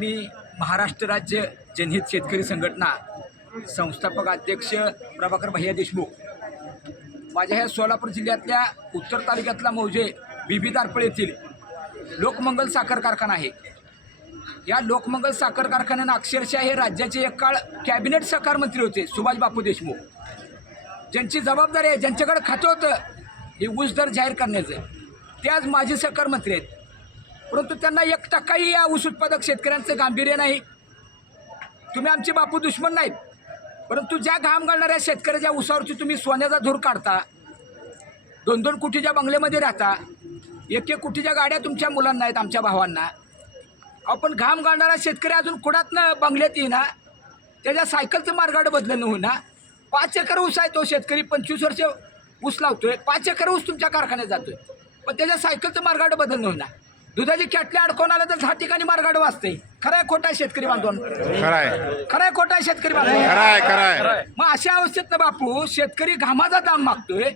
मी महाराष्ट्र राज्य जनहित शेतकरी संघटना संस्थापक अध्यक्ष प्रभाकर भैया देशमुख, माझ्या ह्या सोलापूर जिल्ह्यातल्या उत्तर तालुक्यातला मौजे विविध आरपळ येथील लोकमंगल साखर कारखाना आहे। या लोकमंगल साखर कारखान्यानं अक्षरशः हे राज्याचे एक काळ कॅबिनेट सहकार मंत्री होते सुभाष बापू देशमुख, ज्यांची जबाबदारी आहे, ज्यांच्याकडे खातं होतं हे ऊस दर जाहीर करण्याचं, ते आज माजी सहकार मंत्री आहेत। परंतु त्यांना 1%ही या ऊस उत्पादक शेतकऱ्यांचं गांभीर्य नाही। तुम्ही आमचे बापू दुश्मन नाहीत, परंतु ज्या घाम घालणाऱ्या शेतकऱ्याच्या ऊसावरची तुम्ही सोन्याचा धूर काढता, 2-2 कोटीच्या बंगल्यामध्ये राहता, 1-1 कोटीच्या गाड्या तुमच्या मुलांना आहेत, आमच्या भावांना। आपण घाम घालणारा शेतकरी अजून कुणातनं बंगल्यात येईना, त्याच्या सायकलचं मार्गाडं बदलणं होईना। 5 एकर ऊस आहे तो शेतकरी, 25 वर्ष ऊस लावतोय, 5 एकर ऊस तुमच्या कारखान्यात जातोय, पण त्याच्या सायकलचं मार्गाडं बदलणं होईना। दुधाची कॅटल्या अडकवून आलं तर 10 ठिकाणी मार्गाडं वाचते। खरंय खोटा आहे शेतकरी बांधवांना? खरंय खोटा आहे शेतकरी बांधवांना? मग अशा अवस्थेत ना बापू शेतकरी घामाचा दाम मागतोय।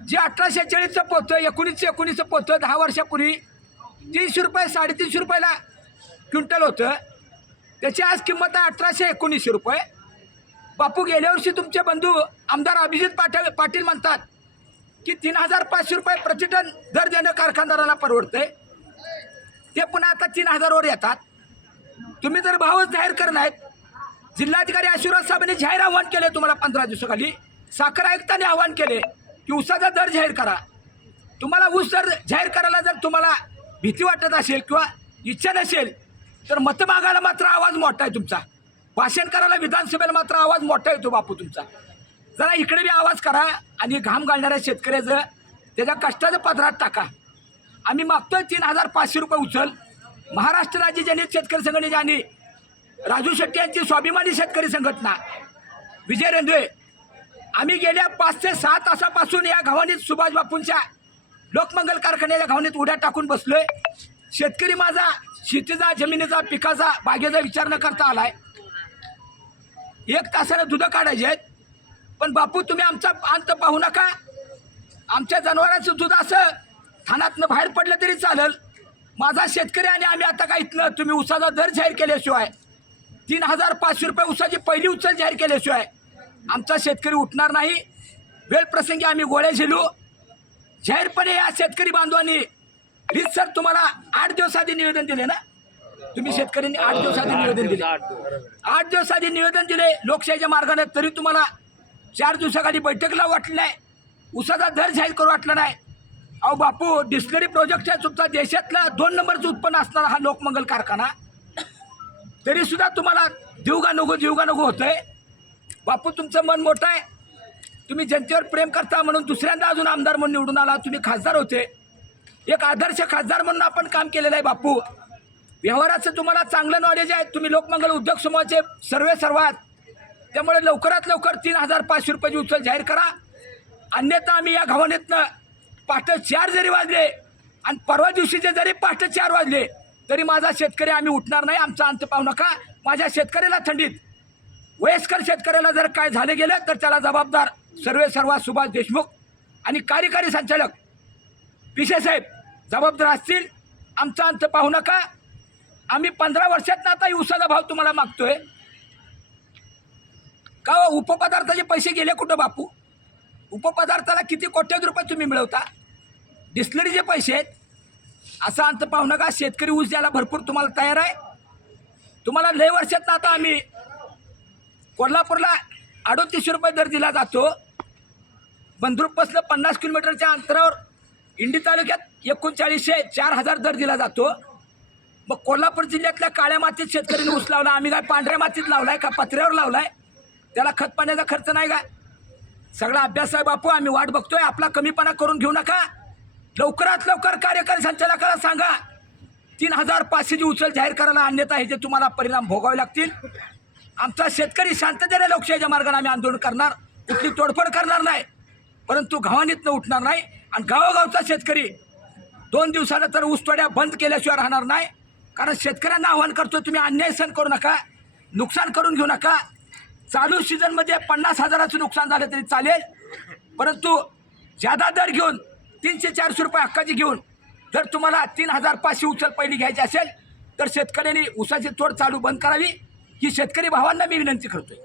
जे 1846चं पोतं, 1919चं पोतं 10 वर्षापूर्वी 300 रुपये 350 रुपयाला क्विंटल होतं, त्याची आज किंमत आहे 1819 रुपये। बापू गेल्या वर्षी तुमचे बंधू आमदार अभिजित पाटील म्हणतात की 3500 रुपये प्रतिटन दर देणं कारखानदाराला परवडतंय, ते पुन्हा आता 3000वर येतात। तुम्ही जर भावच जाहीर करणार, जिल्हाधिकारी आशीर्वाद साहेबांनी जाहीर आव्हान केले तुम्हाला 15 दिवसाखाली, साखर आयुक्तांनी आव्हान केले की ऊसाचा दर जाहीर करा। तुम्हाला ऊस दर जाहीर करायला जर तुम्हाला भीती वाटत असेल किंवा इच्छा नसेल तर मत मागायला मात्र आवाज मोठा आहे तुमचा, भाषण करायला विधानसभेला मात्र आवाज मोठा येतो बापू तुमचा। जरा इकडे बी आवाज करा आणि घाम घालणाऱ्या शेतकऱ्याचं त्याच्या कष्टाचं पदरात टाका। आम्ही मागतोय 3500 रुपये उचल। महाराष्ट्र राज्य जनहित शेतकरी संघटनेची आणि राजू शेट्टी यांची स्वाभिमानी शेतकरी संघटना विजय रेंद्रे, आम्ही गेल्या 5 ते 6 तासापासून या घावणीत सुभाष बापूंच्या लोकमंगल कारखान्याच्या घावणीत उड्या टाकून बसलोय। शेतकरी माझा शेतीचा, जमिनीचा, पिकाचा, बागेचा विचार न करता आलाय। 1 तासानं दूध काढायचे आहेत, पण बापू तुम्ही आमचा अंत पाहू नका। आमच्या जनावरांचं दूध असं थानातनं बाहेर पडलं तरी चालेल, माझा शेतकरी आणि आम्ही आता काय इथनं तुम्ही ऊसाचा दर जाहीर केल्याशिवाय, 3500 रुपये ऊसाची पहिली उचल जाहीर केल्याशिवाय आमचा शेतकरी उठणार नाही। वेळ प्रसंगी आम्ही गोळ्या झेलू। जाहीरपणे या शेतकरी बांधवांनी सर तुम्हाला 8 दिवस आधी निवेदन दिले ना, तुम्ही शेतकऱ्यांनी 8 दिवस आधी निवेदन दिले, 8 दिवस आधी निवेदन दिले लोकशाहीच्या मार्गाने, तरी तुम्हाला 4 दिवसाखाली बैठकला वाटलं नाही, ऊसाचा दर जाहीर करू वाटलं नाही। अहो बापू, डिस्लरी प्रोजेक्टच्या तुमचा देशातला 2 नंबरचं उत्पन्न असणारा हा लोकमंगल कारखाना, तरी सुद्धा तुम्हाला देऊ का नको होतंय। बापू तुमचं मन मोठं आहे, तुम्ही जनतेवर प्रेम करता म्हणून दुसऱ्यांदा अजून आमदार म्हणून निवडून आला, तुम्ही खासदार होते, एक आदर्श खासदार म्हणून आपण काम केलेलं आहे बापू। व्यवहाराचं तुम्हाला चांगलं नॉलेज आहे, तुम्ही लोकमंगल उद्योग समूहाचे सर्वात, त्यामुळे लवकरात लवकर 3500 रुपयाची उचल जाहीर करा, अन्यथा आम्ही या घावणीतनं पहाटे 4 जरी वाजले आणि परवा दिवशीचे जरी पहाटे 4 वाजले तरी माझा शेतकरी आम्ही उठणार नाही। आमचा अंत पाहू नका। माझ्या शेतकऱ्याला थंडीत, वयस्कर शेतकऱ्याला जर काय झाले गेलं तर त्याला जबाबदार सर्वात सुभाष देशमुख आणि कार्यकारी संचालक पिशे साहेब जबाबदार असतील। आमचा अंत पाहू नका। आम्ही 15 वर्षात आता ऊसाचा भाव तुम्हाला मागतोय का? उपपदार्थाचे पैसे गेले कुठं बापू? उपपदार्थाला किती कोट्यावधी रुपये तुम्ही मिळवता? डिस्लरीचे पैसे आहेत। असा अंत पाहू नका। शेतकरी ऊस द्यायला भरपूर तुम्हाला तयार आहे। तुम्हाला लय वर्षात आता आम्ही कोल्हापूरला 3800 रुपये दर दिला जातो, बंद्रुकपासून 50 किलोमीटरच्या अंतरावर इंडी तालुक्यात 3900 4000 दर दिला जातो। मग कोल्हापूर जिल्ह्यातल्या काळ्या मातीत शेतकऱ्यांनी ऊस लावला, आम्ही काय पांढऱ्या मातीत लावलाय का पत्र्यावर लावलाय? त्याला खत पाण्याचा खर्च नाही का? सगळा अभ्यास आहे बापू, आम्ही वाट बघतोय। आपला कमीपणा करून घेऊ नका। लवकरात लवकर कार्यकारी संचालकाला सांगा 3500ची उचल जाहीर करायला, अन्यथा हे जे तुम्हाला परिणाम भोगावे लागतील। आमचा शेतकरी शांततेने लोकशाहीच्या मार्गाने आम्ही आंदोलन करणार, कुठली तोडफोड करणार नाही, परंतु घावणीतनं उठणार नाही। आणि गावोगावचा शेतकरी 2 दिवसानं तर ऊसतोड्या बंद केल्याशिवाय राहणार नाही। कारण शेतकऱ्यांना आव्हान करतो, तुम्ही अन्याय सहन करू नका, नुकसान करून घेऊ नका। चालू सीझनमध्ये 50,000चं नुकसान झालं तरी चालेल, परंतु ज्यादा दर घेऊन 300-400 रुपये हक्काची घेऊन जर तुम्हाला 3500 उचल पहिली घ्यायची असेल तर शेतकऱ्यांनी ऊसाची तोड चालू बंद करावी ही शेतकरी भावांना मी विनंती करतोय.